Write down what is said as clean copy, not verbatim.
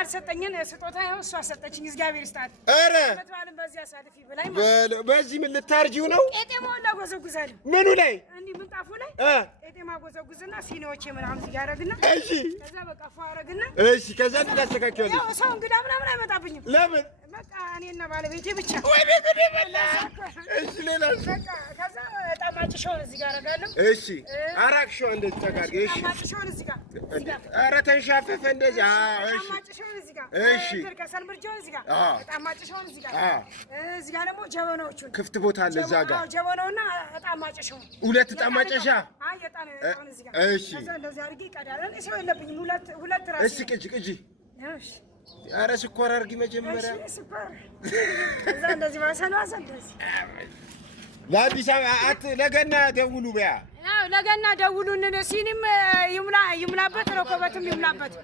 ያልሰጠኝን ስጦታ ይኸው እሷ ሰጠችኝ። እግዚአብሔር ይስጣት። ኧረ በዓልን በዚህ አሳልፊ ብላኝ በዚህ ምን ልታርጂው ነው? ቄጤማውን ላጎዘጉዛለሁ። ምኑ ላይ? እንዲህ ምንጣፉ ላይ ቄጤማ ጎዘጉዝና ሲኒዎቼ ምናምን እዚህ ያደርግና እሺ፣ ከዛ በቃ ፏ አደርግና እሺ፣ ከዛ እንድታስተካክያለሽ። ያው ሰው እንግዳ ምናምን አይመጣብኝም። ለምን? በቃ እኔና ባለቤቴ ብቻ። ወይ ቤት በላ። እሺ፣ ሌላስ? በቃ ከዛ ጣማጭሻውን እዚህ ጋር አደርጋለሁ። እሺ፣ አራቅሽው እንደዚህ ተጋርገ። እሺ፣ ጣማጭሻውን እዚህ ጋር ኧረ ተንሻፈፈ እንደዚህ። እሺ፣ ጣማጭሻውን እዚህ ጋር። እሺ፣ ከሰል ምርጃውን እዚህ ጋር። ጣማጭሻውን እዚህ ጋር። እዚህ ጋር ደግሞ ጀበናዎቹን ክፍት ቦታ አለ እዛ ጋር። ጀበናውና ጣማጭሻውን ሁለት ጣማጨሻ። አይ የጣን እዚህ ጋር። እሺ፣ ከዛ እንደዚህ አድርጌ ይቀዳል። ሰው የለብኝም። ሁለት ራስ። እሺ፣ ቅጂ። እሺ፣ ኧረ ስኳር አድርጊ መጀመሪያ። እሺ፣ ስኳር። ከዛ እንደዚህ ማሰናሰ እንደዚህ ለአዲስ አበባ ለገና ደውሉ በያ። ያው ለገና ደውሉን። ሲኒም ይሙላበት፣ ረኮበትም ይሙላበት።